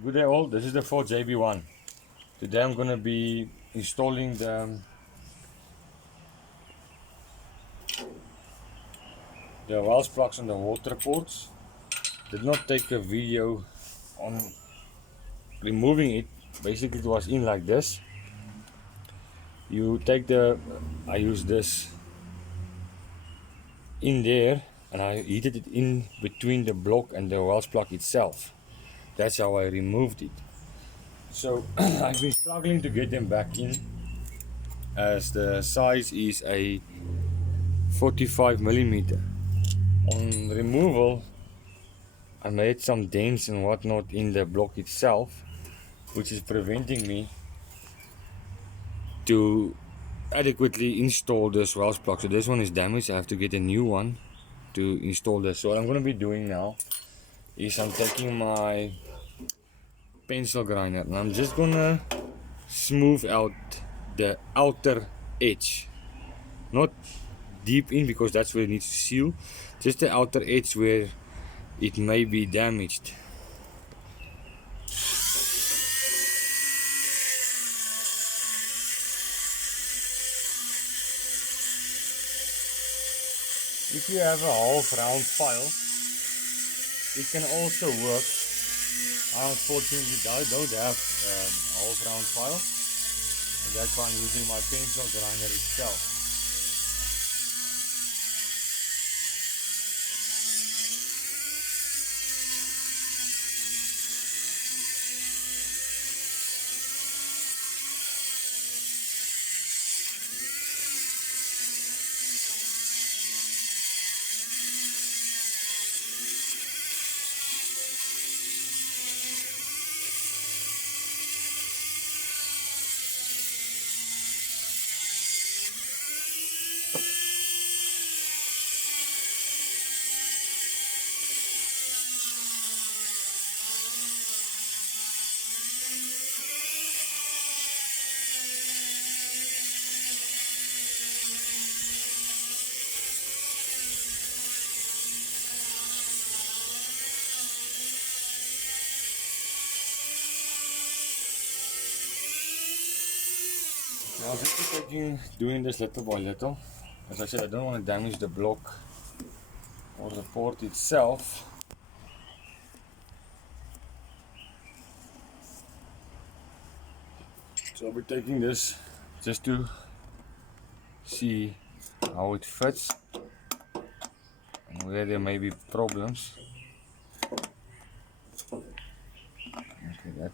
Good day all, this is the Ford JB1. Today I'm going to be installing the welsh plugs on the water ports. Did not take a video on removing it. Basically it was in like this. You take I use this in there and I heated it in between the block and the welsh plug itself. That's how I removed it. So I've been struggling to get them back in, as the size is a 45mm. On removal, I made some dents and whatnot in the block itself, which is preventing me to adequately install this welsh plug. So this one is damaged. I have to get a new one to install this. So what I'm going to be doing now is I'm taking my pencil grinder and I'm just going to smooth out the outer edge, not deep in because that's where it needs to seal, just the outer edge where it may be damaged. If you have a half round file, it can also work. I unfortunately don't have a half round file, and that's why I'm using my pencil grinder itself. Now just doing this little by little. As I said, I don't want to damage the block or the port itself. So I'll be taking this just to see how it fits and where there may be problems. Okay, that.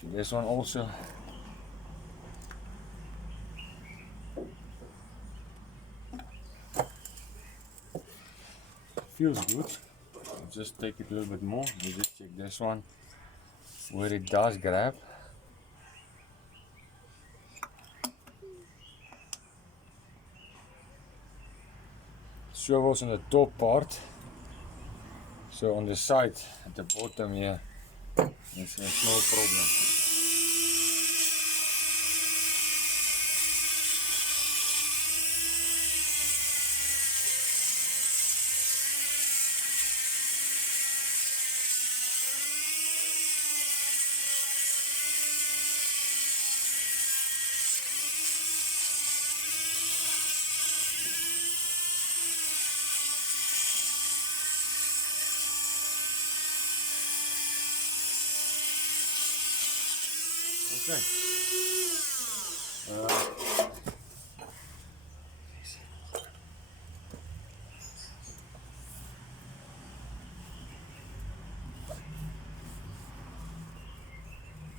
So this one also feels good. I'll just take it a little bit more. You just check this one where it does grab. Swivels on the top part, so on the side at the bottom here there's no problem. Okay.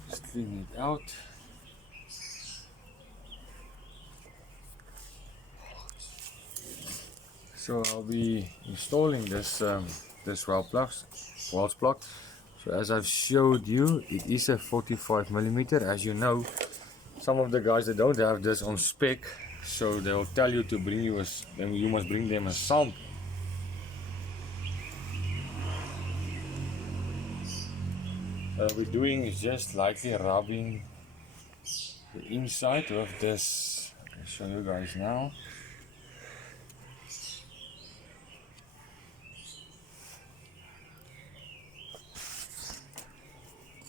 Just clean it out. So I'll be installing this welsh plug. So as I've showed you, it is a 45mm. As you know, some of the guys that don't have this on spec, so they'll tell you to bring you then you must bring them a sample. What we're doing is just lightly rubbing the inside of this. I'll show you guys now.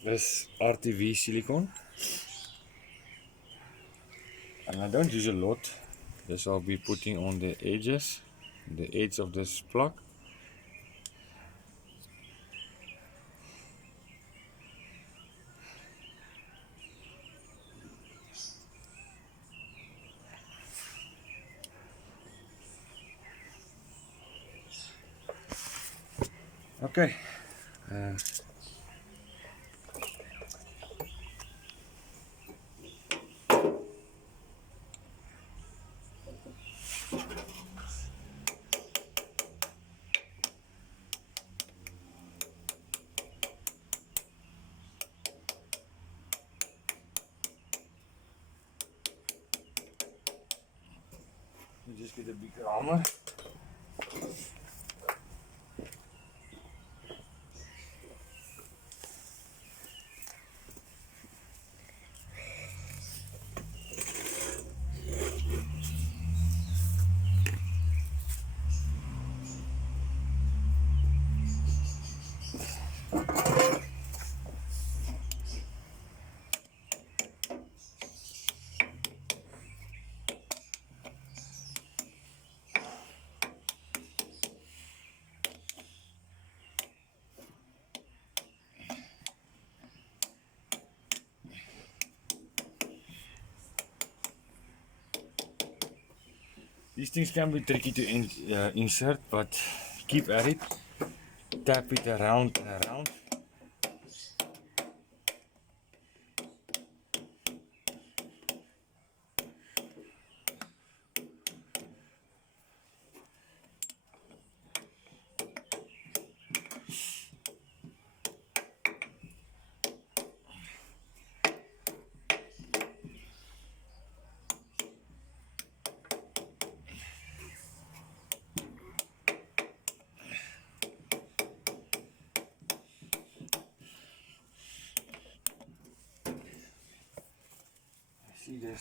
this RTV silicone, and I don't use a lot. This I'll be putting on the edges, the edge of this plug. Okay. Just get a bigger hammer. These things can be tricky to insert, but keep at it. Tap it around and around. See this.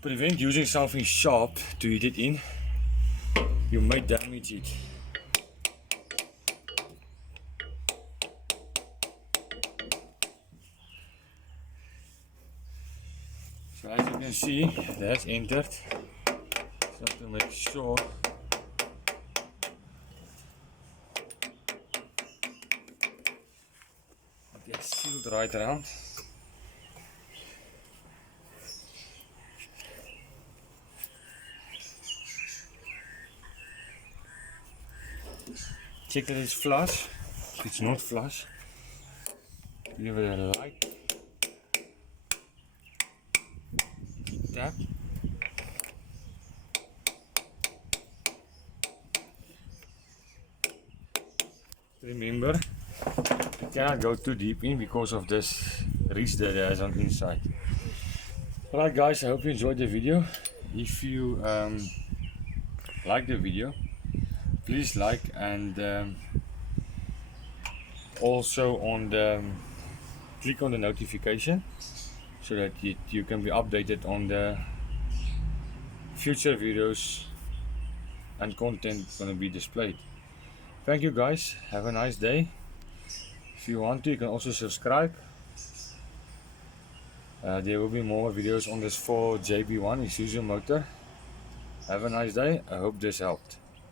Prevent using something sharp to hit it in. You may damage it. So as you can see, that's entered. So to make sure that they're sealed right around. Check that it's flush. If it's not flush, give it a light tap. Remember, you cannot go too deep in because of this reach that there is on the inside. Alright guys, I hope you enjoyed the video. If you like the video, please like, and also on the click on the notification so that you can be updated on the future videos and content going to be displayed. Thank you guys, have a nice day. If you want to, you can also subscribe. There will be more videos on this 4JB1 Isuzu motor. Have a nice day, I hope this helped.